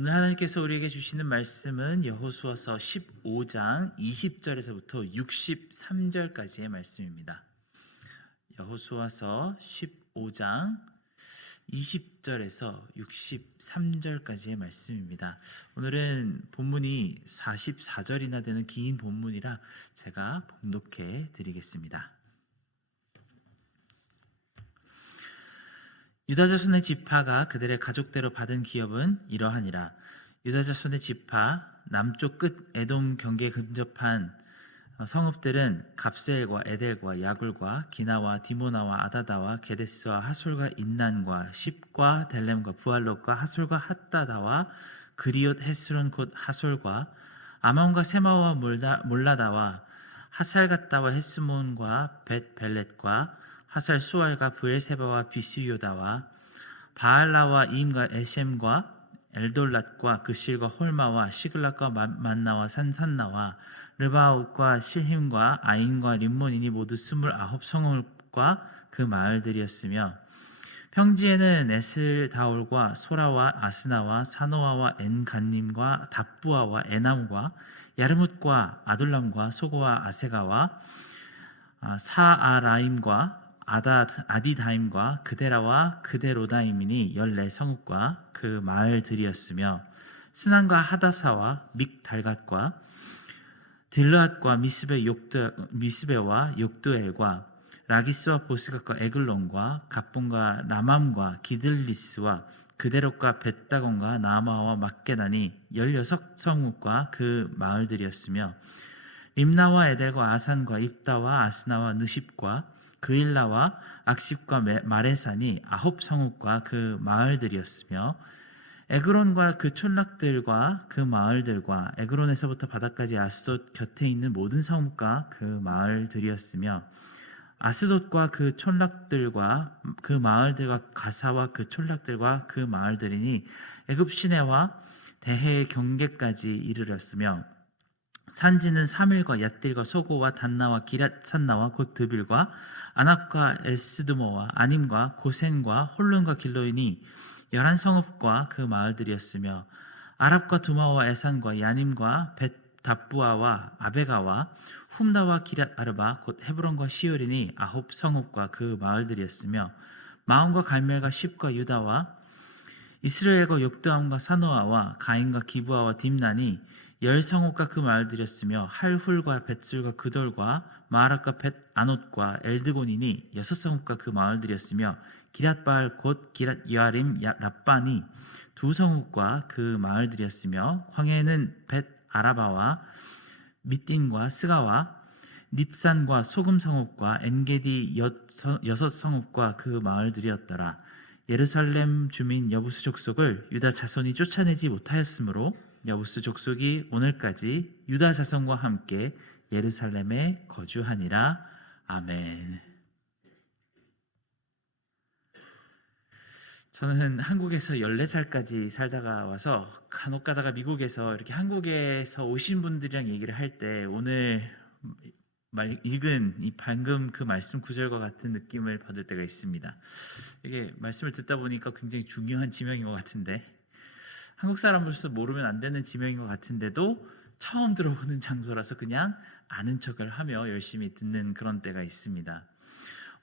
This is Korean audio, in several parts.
오늘 하나님께서 우리에게 주시는 말씀은 여호수아서 15장 20절에서부터 63절까지의 말씀입니다. 여호수아서 15장 20절에서 63절까지의 말씀입니다. 오늘은 본문이 44절이나 되는 긴 본문이라 제가 봉독해 드리겠습니다. 유다 자손의 지파가 그들의 가족대로 받은 기업은 이러하니라. 유다 자손의 지파 남쪽 끝 에돔 경계에 근접한 성읍들은 갑세엘과 에델과 야굴과 기나와 디모나와 아다다와 게데스와 하솔과 인난과 십과 델렘과 부알롯과 하솔과 핫다다와 그리옷 헤스론 곧 하솔과 아몬과 세마와 몰라다와 하살갓다와 헤스몬과 벳벨렛과 하살 수알과 브엘세바와 비스요다와 바알라와 임과 에셈과 엘돌랏과 그실과 홀마와 시글락과 만나와 산산나와 르바옷과 실힘과 아인과 림몬이니 모두 29성읍과 그 마을들이었으며 평지에는 에슬다올과 소라와 아스나와 사노아와 엔간님과 답부아와 에남과 야르뭇과 아둘람과 소고와 아세가와 사아라임과 아디다임과 그데라와 그데로다임이니 14성읍과 그 마을들이었으며 스난과 하다사와 믹달갓과 딜르앗과 미스베와 욕두엘과 라기스와 보스갓과 에글론과 갑본과 라맘과 기들리스와 그데롯과 벳다곤과 나마와 막게다니 16성읍과 그 마을들이었으며 림나와 에델과 아산과 입다와 아스나와 느십과 그일라와 악십과 마레산이 9성읍과 그 마을들이었으며 에그론과 그 촌락들과 그 마을들과 에그론에서부터 바다까지 아스돗 곁에 있는 모든 성읍과 그 마을들이었으며 아스돗과 그 촌락들과 그 마을들과 가사와 그 촌락들과 그 마을들이니 애굽 시내와 대해의 경계까지 이르렀으며 산지는 사밀과 얏딜과 소고와 단나와 기랏산나와 곧 드빌과 아낙과 엘스드모와 아님과 고센과 홀론과 길로이니 11성읍과 그 마을들이었으며 아랍과 두마와 에산과 야님과 벳답부아와 아베가와 훔다와 기랏아르바 곧 헤브론과 시올이니 9성읍과 그 마을들이었으며 마온과 갈멜과 십과 유다와 이스라엘과 욕드암과 사노아와 가인과 기브아와 딥난이 10성읍과 그 마을들이었으며 할훌과 벳술과 그돌과 마라과 벳아롯과 엘드곤이니 6성읍과 그 마을들이었으며 기랏바알 곧 기랏여아림 랍반이 2성읍과 그 마을들이었으며 황해에는 벳아라바와 밑딘과 스가와 닙산과 소금성읍과 엔게디 6성읍과 그 마을들이었더라. 예루살렘 주민 여부스 족속을 유다 자손이 쫓아내지 못하였으므로 여부스 족속이 오늘까지 유다 자손과 함께 예루살렘에 거주하니라. 아멘. 저는 한국에서 14살까지 살다가 와서 간혹 가다가 미국에서 이렇게 한국에서 오신 분들이랑 얘기를 할 때 오늘 읽은 이 방금 그 말씀 구절과 같은 느낌을 받을 때가 있습니다. 이게 말씀을 듣다 보니까 굉장히 중요한 지명인 것 같은데 한국 사람으로서 모르면 안 되는 지명인 것 같은데도 처음 들어보는 장소라서 그냥 아는 척을 하며 열심히 듣는 그런 때가 있습니다.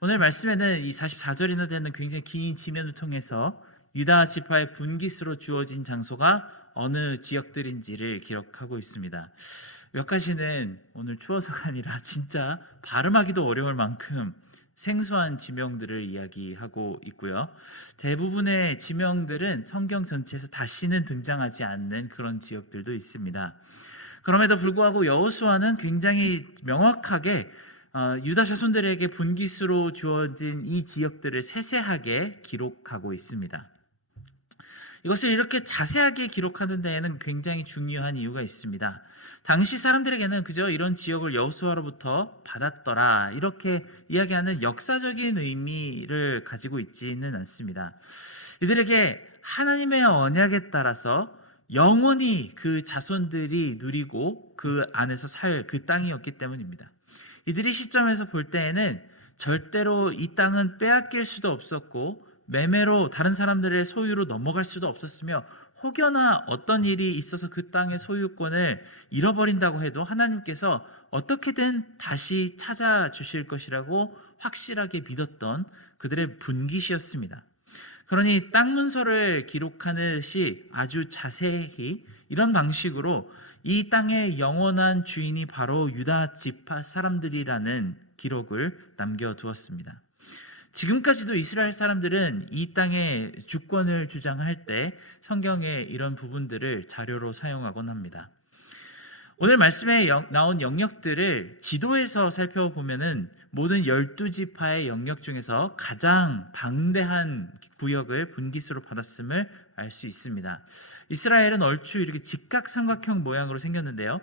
오늘 말씀에는 이 44절이나 되는 굉장히 긴 지면을 통해서 유다 지파의 분깃으로 주어진 장소가 어느 지역들인지를 기록하고 있습니다. 몇 가지는 오늘 추워서가 아니라 진짜 발음하기도 어려울 만큼 생소한 지명들을 이야기하고 있고요. 대부분의 지명들은 성경 전체에서 다시는 등장하지 않는 그런 지역들도 있습니다. 그럼에도 불구하고 여호수아는 굉장히 명확하게 유다 자손들에게 분깃으로 주어진 이 지역들을 세세하게 기록하고 있습니다. 이것을 이렇게 자세하게 기록하는 데에는 굉장히 중요한 이유가 있습니다. 당시 사람들에게는 그저 이런 지역을 여호수아로부터 받았더라 이렇게 이야기하는 역사적인 의미를 가지고 있지는 않습니다. 이들에게 하나님의 언약에 따라서 영원히 그 자손들이 누리고 그 안에서 살 그 땅이었기 때문입니다. 이들이 시점에서 볼 때에는 절대로 이 땅은 빼앗길 수도 없었고 매매로 다른 사람들의 소유로 넘어갈 수도 없었으며 혹여나 어떤 일이 있어서 그 땅의 소유권을 잃어버린다고 해도 하나님께서 어떻게든 다시 찾아주실 것이라고 확실하게 믿었던 그들의 분깃이었습니다. 그러니 땅 문서를 기록하듯이 아주 자세히 이런 방식으로 이 땅의 영원한 주인이 바로 유다 지파 사람들이라는 기록을 남겨두었습니다. 지금까지도 이스라엘 사람들은 이 땅의 주권을 주장할 때 성경에 이런 부분들을 자료로 사용하곤 합니다. 오늘 말씀에 나온 영역들을 지도에서 살펴보면은 모든 12지파의 영역 중에서 가장 방대한 구역을 분깃으로 받았음을 알 수 있습니다. 이스라엘은 얼추 이렇게 직각삼각형 모양으로 생겼는데요.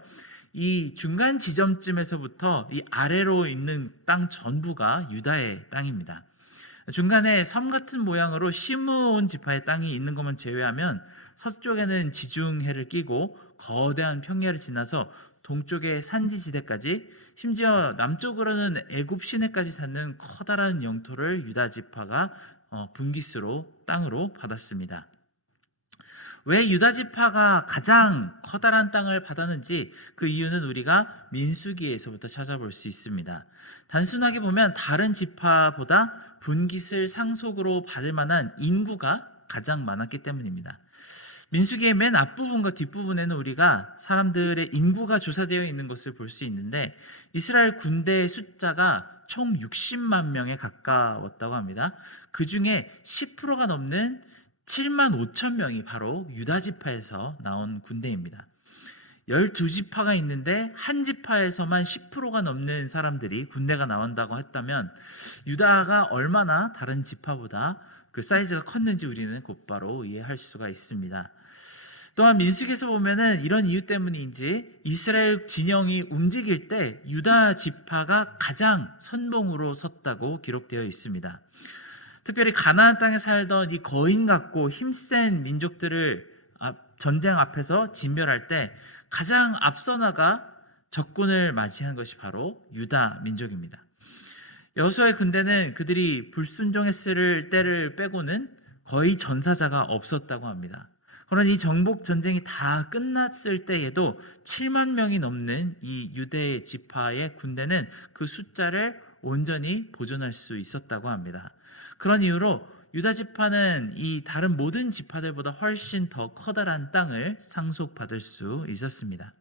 이 중간 지점쯤에서부터 이 아래로 있는 땅 전부가 유다의 땅입니다. 중간에 섬 같은 모양으로 시므온 지파의 땅이 있는 것만 제외하면 서쪽에는 지중해를 끼고 거대한 평야를 지나서 동쪽의 산지지대까지 심지어 남쪽으로는 애굽 시내까지 닿는 커다란 영토를 유다 지파가 분깃으로 땅으로 받았습니다. 왜 유다 지파가 가장 커다란 땅을 받았는지 그 이유는 우리가 민수기에서부터 찾아볼 수 있습니다. 단순하게 보면 다른 지파보다 분깃을 상속으로 받을 만한 인구가 가장 많았기 때문입니다. 민수기의 맨 앞부분과 뒷부분에는 우리가 사람들의 인구가 조사되어 있는 것을 볼 수 있는데 이스라엘 군대의 숫자가 총 60만 명에 가까웠다고 합니다. 그 중에 10%가 넘는 7만 5천 명이 바로 유다 지파에서 나온 군대입니다. 12지파가 있는데 한 지파에서만 10%가 넘는 사람들이 군대가 나온다고 했다면 유다가 얼마나 다른 지파보다 그 사이즈가 컸는지 우리는 곧바로 이해할 수가 있습니다. 또한 민수기에서 보면은 이런 이유 때문인지 이스라엘 진영이 움직일 때 유다 지파가 가장 선봉으로 섰다고 기록되어 있습니다. 특별히 가나안 땅에 살던 이 거인 같고 힘센 민족들을 전쟁 앞에서 진멸할 때 가장 앞서 나가 적군을 맞이한 것이 바로 유다 민족입니다. 여호수아의 군대는 그들이 불순종했을 때를 빼고는 거의 전사자가 없었다고 합니다. 그러나 이 정복 전쟁이 다 끝났을 때에도 7만 명이 넘는 이 유대 지파의 군대는 그 숫자를 온전히 보존할 수 있었다고 합니다. 그런 이유로 유다 지파는 이 다른 모든 지파들보다 훨씬 더 커다란 땅을 상속받을 수 있었습니다.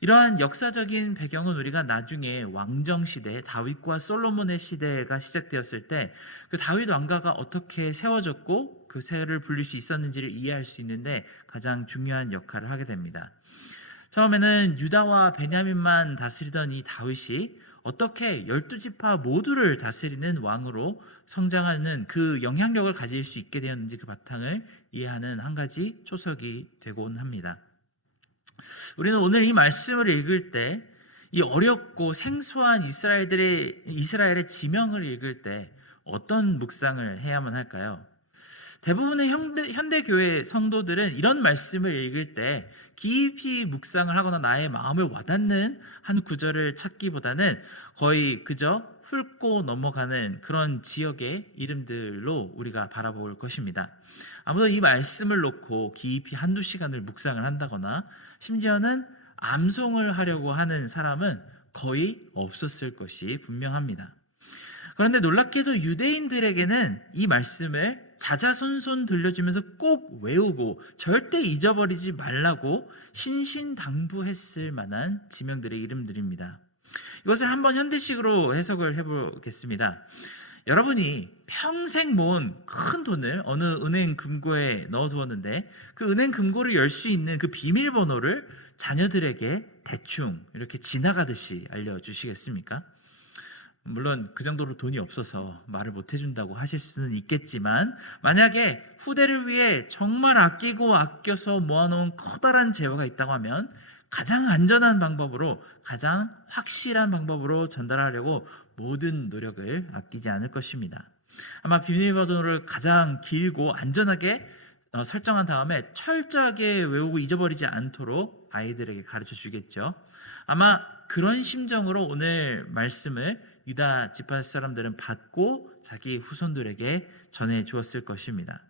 이러한 역사적인 배경은 우리가 나중에 왕정시대 다윗과 솔로몬의 시대가 시작되었을 때 그 다윗 왕가가 어떻게 세워졌고 그 세를 불릴 수 있었는지를 이해할 수 있는데 가장 중요한 역할을 하게 됩니다. 처음에는 유다와 베냐민만 다스리던 이 다윗이 어떻게 12지파 모두를 다스리는 왕으로 성장하는 그 영향력을 가질 수 있게 되었는지 그 바탕을 이해하는 한 가지 초석이 되곤 합니다. 우리는 오늘 이 말씀을 읽을 때 이 어렵고 생소한 이스라엘의 지명을 읽을 때 어떤 묵상을 해야만 할까요? 대부분의 현대교회 성도들은 이런 말씀을 읽을 때 깊이 묵상을 하거나 나의 마음에 와닿는 한 구절을 찾기보다는 거의 그저 훑고 넘어가는 그런 지역의 이름들로 우리가 바라볼 것입니다. 아무도 이 말씀을 놓고 깊이 한두 시간을 묵상을 한다거나 심지어는 암송을 하려고 하는 사람은 거의 없었을 것이 분명합니다. 그런데 놀랍게도 유대인들에게는 이 말씀을 자자손손 들려주면서 꼭 외우고 절대 잊어버리지 말라고 신신당부했을 만한 지명들의 이름들입니다. 이것을 한번 현대식으로 해석을 해보겠습니다. 여러분이 평생 모은 큰 돈을 어느 은행 금고에 넣어두었는데 그 은행 금고를 열 수 있는 그 비밀번호를 자녀들에게 대충 이렇게 지나가듯이 알려주시겠습니까? 물론 그 정도로 돈이 없어서 말을 못 해준다고 하실 수는 있겠지만 만약에 후대를 위해 정말 아끼고 아껴서 모아놓은 커다란 재화가 있다고 하면 가장 안전한 방법으로 가장 확실한 방법으로 전달하려고 모든 노력을 아끼지 않을 것입니다. 아마 비밀번호를 가장 길고 안전하게 설정한 다음에 철저하게 외우고 잊어버리지 않도록 아이들에게 가르쳐 주겠죠. 아마 그런 심정으로 오늘 말씀을 유다 지파 사람들은 받고 자기 후손들에게 전해 주었을 것입니다.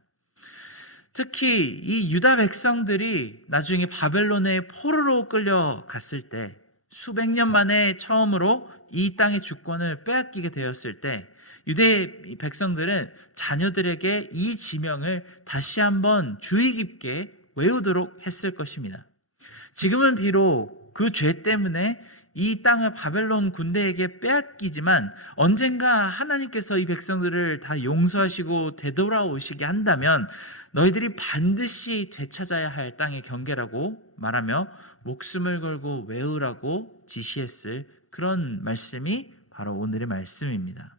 특히 이 유다 백성들이 나중에 바벨론의 포로로 끌려갔을 때 수백 년 만에 처음으로 이 땅의 주권을 빼앗기게 되었을 때 유대 백성들은 자녀들에게 이 지명을 다시 한번 주의 깊게 외우도록 했을 것입니다. 지금은 비록 그 죄 때문에 이 땅을 바벨론 군대에게 빼앗기지만 언젠가 하나님께서 이 백성들을 다 용서하시고 되돌아오시게 한다면 너희들이 반드시 되찾아야 할 땅의 경계라고 말하며 목숨을 걸고 외우라고 지시했을 그런 말씀이 바로 오늘의 말씀입니다.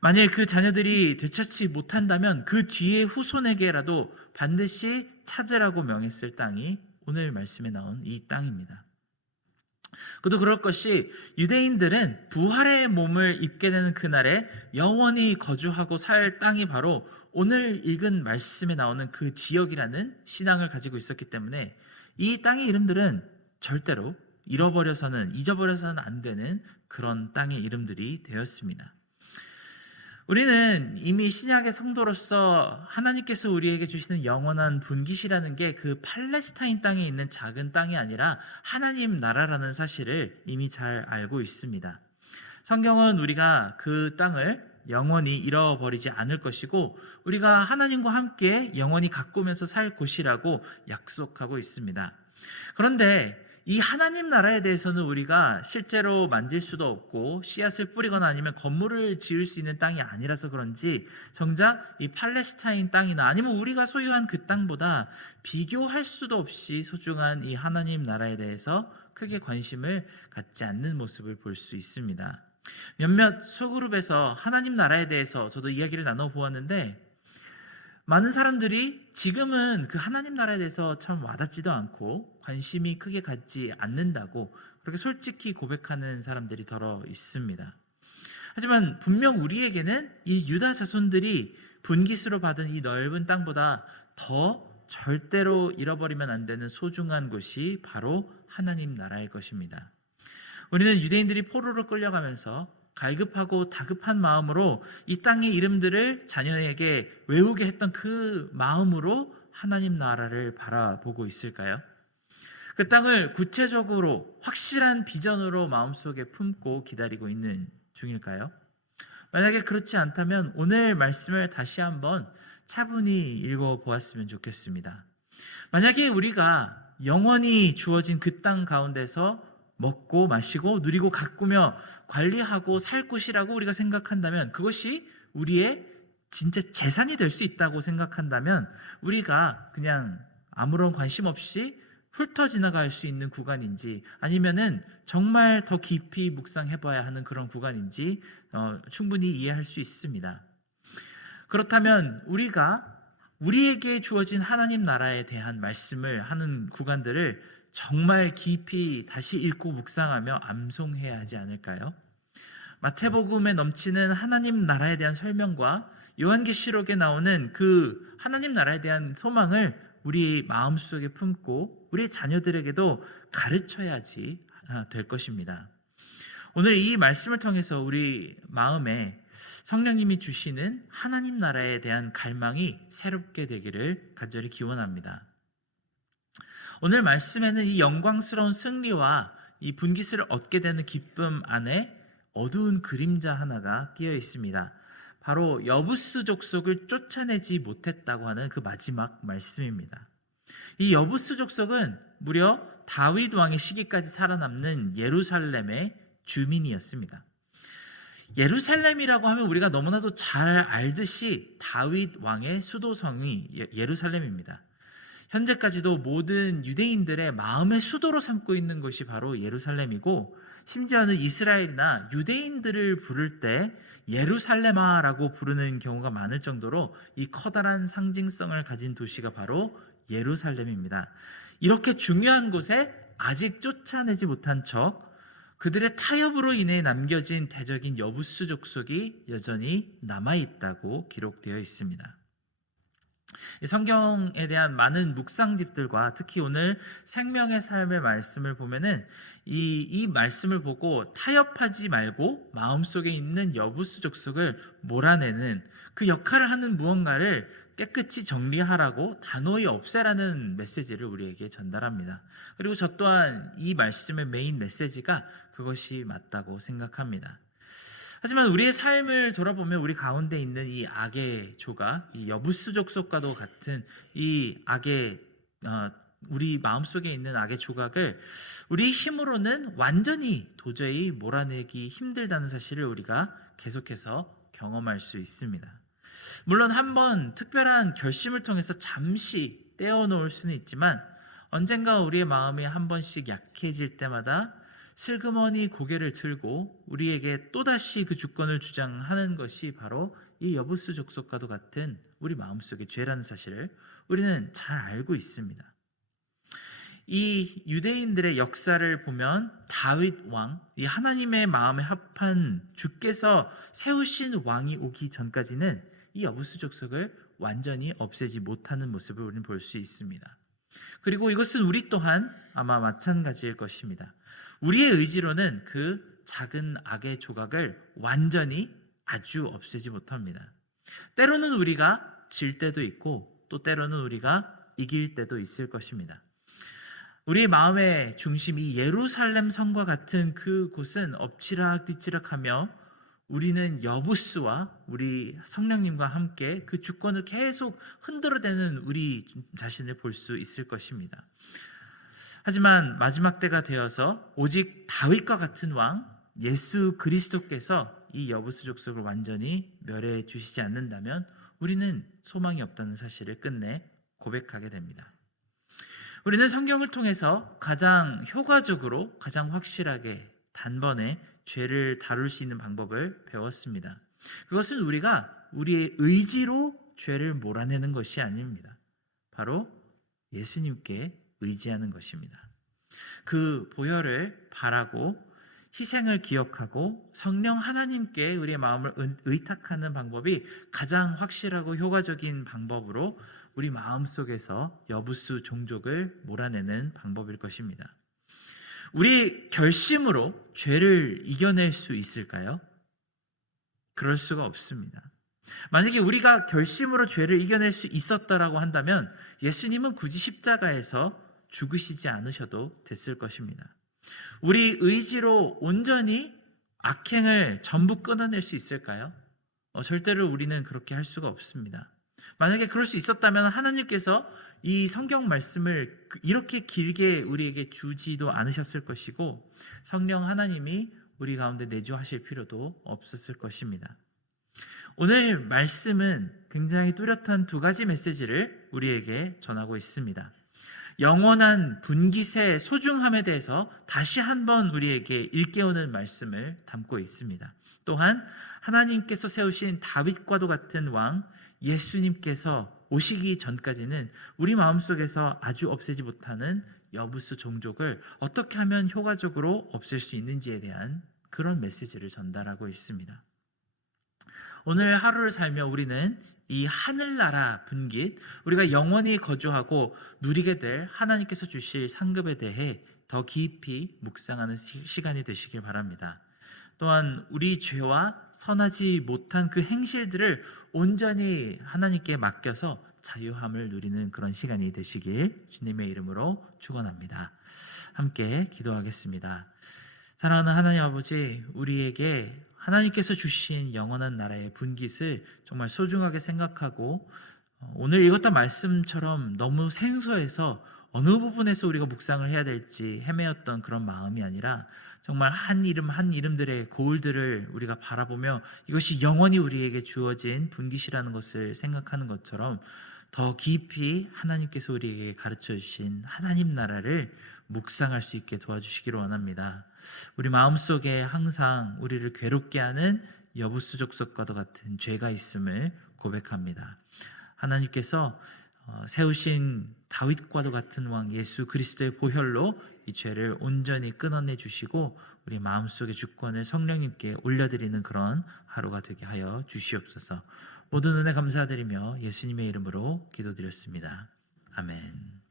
만일 그 자녀들이 되찾지 못한다면 그 뒤에 후손에게라도 반드시 찾으라고 명했을 땅이 오늘 말씀에 나온 이 땅입니다. 그도 그럴 것이 유대인들은 부활의 몸을 입게 되는 그날에 영원히 거주하고 살 땅이 바로 오늘 읽은 말씀에 나오는 그 지역이라는 신앙을 가지고 있었기 때문에 이 땅의 이름들은 절대로 잊어버려서는 안 되는 그런 땅의 이름들이 되었습니다. 우리는 이미 신약의 성도로서 하나님께서 우리에게 주시는 영원한 분깃이라는 게 그 팔레스타인 땅에 있는 작은 땅이 아니라 하나님 나라라는 사실을 이미 잘 알고 있습니다. 성경은 우리가 그 땅을 영원히 잃어버리지 않을 것이고 우리가 하나님과 함께 영원히 가꾸면서 살 곳이라고 약속하고 있습니다. 그런데 이 하나님 나라에 대해서는 우리가 실제로 만질 수도 없고 씨앗을 뿌리거나 아니면 건물을 지을 수 있는 땅이 아니라서 그런지 정작 이 팔레스타인 땅이나 아니면 우리가 소유한 그 땅보다 비교할 수도 없이 소중한 이 하나님 나라에 대해서 크게 관심을 갖지 않는 모습을 볼 수 있습니다. 몇몇 소그룹에서 하나님 나라에 대해서 저도 이야기를 나눠보았는데 많은 사람들이 지금은 그 하나님 나라에 대해서 참 와닿지도 않고 관심이 크게 갖지 않는다고 그렇게 솔직히 고백하는 사람들이 더러 있습니다. 하지만 분명 우리에게는 이 유다 자손들이 분깃으로 받은 이 넓은 땅보다 더 절대로 잃어버리면 안 되는 소중한 곳이 바로 하나님 나라일 것입니다. 우리는 유대인들이 포로로 끌려가면서 갈급하고 다급한 마음으로 이 땅의 이름들을 자녀에게 외우게 했던 그 마음으로 하나님 나라를 바라보고 있을까요? 그 땅을 구체적으로 확실한 비전으로 마음속에 품고 기다리고 있는 중일까요? 만약에 그렇지 않다면 오늘 말씀을 다시 한번 차분히 읽어보았으면 좋겠습니다. 만약에 우리가 영원히 주어진 그 땅 가운데서 먹고 마시고 누리고 가꾸며 관리하고 살 곳이라고 우리가 생각한다면 그것이 우리의 진짜 재산이 될 수 있다고 생각한다면 우리가 그냥 아무런 관심 없이 훑어 지나갈 수 있는 구간인지 아니면은 정말 더 깊이 묵상해봐야 하는 그런 구간인지 충분히 이해할 수 있습니다. 그렇다면 우리에게 주어진 하나님 나라에 대한 말씀을 하는 구간들을 정말 깊이 다시 읽고 묵상하며 암송해야 하지 않을까요? 마태복음에 넘치는 하나님 나라에 대한 설명과 요한계시록에 나오는 그 하나님 나라에 대한 소망을 우리 마음속에 품고 우리 자녀들에게도 가르쳐야지 될 것입니다. 오늘 이 말씀을 통해서 우리 마음에 성령님이 주시는 하나님 나라에 대한 갈망이 새롭게 되기를 간절히 기원합니다. 오늘 말씀에는 이 영광스러운 승리와 이 분깃을 얻게 되는 기쁨 안에 어두운 그림자 하나가 끼어 있습니다. 바로 여부스 족속을 쫓아내지 못했다고 하는 그 마지막 말씀입니다. 이 여부스 족속은 무려 다윗 왕의 시기까지 살아남는 예루살렘의 주민이었습니다. 예루살렘이라고 하면 우리가 너무나도 잘 알듯이 다윗 왕의 수도성이 예루살렘입니다. 현재까지도 모든 유대인들의 마음의 수도로 삼고 있는 것이 바로 예루살렘이고 심지어는 이스라엘이나 유대인들을 부를 때 예루살렘아라고 부르는 경우가 많을 정도로 이 커다란 상징성을 가진 도시가 바로 예루살렘입니다. 이렇게 중요한 곳에 아직 쫓아내지 못한 척 그들의 타협으로 인해 남겨진 대적인 여부스 족속이 여전히 남아있다고 기록되어 있습니다. 이 성경에 대한 많은 묵상집들과 특히 오늘 생명의 삶의 말씀을 보면은 이 말씀을 보고 타협하지 말고 마음속에 있는 여부수 족속을 몰아내는 그 역할을 하는 무언가를 깨끗이 정리하라고 단호히 없애라는 메시지를 우리에게 전달합니다. 그리고 저 또한 이 말씀의 메인 메시지가 그것이 맞다고 생각합니다. 하지만 우리의 삶을 돌아보면 우리 가운데 있는 이 악의 조각, 이 여부수 족속과도 같은 이 악의 우리 마음속에 있는 악의 조각을 우리 힘으로는 완전히 도저히 몰아내기 힘들다는 사실을 우리가 계속해서 경험할 수 있습니다. 물론 한번 특별한 결심을 통해서 잠시 떼어놓을 수는 있지만 언젠가 우리의 마음이 한 번씩 약해질 때마다 슬그머니 고개를 들고 우리에게 또다시 그 주권을 주장하는 것이 바로 이 여부수 족속과도 같은 우리 마음속의 죄라는 사실을 우리는 잘 알고 있습니다. 이 유대인들의 역사를 보면 다윗 왕, 이 하나님의 마음에 합한 주께서 세우신 왕이 오기 전까지는 이 여부수 족속을 완전히 없애지 못하는 모습을 우리는 볼 수 있습니다. 그리고 이것은 우리 또한 아마 마찬가지일 것입니다. 우리의 의지로는 그 작은 악의 조각을 완전히 아주 없애지 못합니다. 때로는 우리가 질 때도 있고 또 때로는 우리가 이길 때도 있을 것입니다. 우리의 마음의 중심이 예루살렘 성과 같은 그 곳은 엎치락뒤치락하며 우리는 여부스와 우리 성령님과 함께 그 주권을 계속 흔들어대는 우리 자신을 볼 수 있을 것입니다. 하지만 마지막 때가 되어서 오직 다윗과 같은 왕 예수 그리스도께서 이 여부수 족속을 완전히 멸해 주시지 않는다면 우리는 소망이 없다는 사실을 끝내 고백하게 됩니다. 우리는 성경을 통해서 가장 효과적으로 가장 확실하게 단번에 죄를 다룰 수 있는 방법을 배웠습니다. 그것은 우리가 우리의 의지로 죄를 몰아내는 것이 아닙니다. 바로 예수님께 의지하는 것입니다. 그 보혈을 바라고 희생을 기억하고 성령 하나님께 우리의 마음을 의탁하는 방법이 가장 확실하고 효과적인 방법으로 우리 마음속에서 여부수 종족을 몰아내는 방법일 것입니다. 우리 결심으로 죄를 이겨낼 수 있을까요? 그럴 수가 없습니다. 만약에 우리가 결심으로 죄를 이겨낼 수 있었다라고 한다면 예수님은 굳이 십자가에서 죽으시지 않으셔도 됐을 것입니다. 우리 의지로 온전히 악행을 전부 끊어낼 수 있을까요? 절대로 우리는 그렇게 할 수가 없습니다. 만약에 그럴 수 있었다면 하나님께서 이 성경 말씀을 이렇게 길게 우리에게 주지도 않으셨을 것이고 성령 하나님이 우리 가운데 내주하실 필요도 없었을 것입니다. 오늘 말씀은 굉장히 뚜렷한 두 가지 메시지를 우리에게 전하고 있습니다. 영원한 분깃의 소중함에 대해서 다시 한번 우리에게 일깨우는 말씀을 담고 있습니다. 또한 하나님께서 세우신 다윗과도 같은 왕 예수님께서 오시기 전까지는 우리 마음속에서 아주 없애지 못하는 여부수 종족을 어떻게 하면 효과적으로 없앨 수 있는지에 대한 그런 메시지를 전달하고 있습니다. 오늘 하루를 살며 우리는 이 하늘나라 분깃, 우리가 영원히 거주하고 누리게 될 하나님께서 주실 상급에 대해 더 깊이 묵상하는 시간이 되시길 바랍니다. 또한 우리 죄와 선하지 못한 그 행실들을 온전히 하나님께 맡겨서 자유함을 누리는 그런 시간이 되시길 주님의 이름으로 축원합니다. 함께 기도하겠습니다. 사랑하는 하나님 아버지, 우리에게 하나님께서 주신 영원한 나라의 분깃을 정말 소중하게 생각하고 오늘 읽었던 말씀처럼 너무 생소해서 어느 부분에서 우리가 묵상을 해야 될지 헤매었던 그런 마음이 아니라 정말 한 이름 한 이름들의 고울들을 우리가 바라보며 이것이 영원히 우리에게 주어진 분깃이라는 것을 생각하는 것처럼 더 깊이 하나님께서 우리에게 가르쳐 주신 하나님 나라를 묵상할 수 있게 도와주시기를 원합니다. 우리 마음속에 항상 우리를 괴롭게 하는 여부수 족속과도 같은 죄가 있음을 고백합니다. 하나님께서 세우신 다윗과도 같은 왕 예수 그리스도의 보혈로 이 죄를 온전히 끊어내 주시고 우리 마음속의 주권을 성령님께 올려드리는 그런 하루가 되게 하여 주시옵소서. 모든 은혜 감사드리며 예수님의 이름으로 기도드렸습니다. 아멘.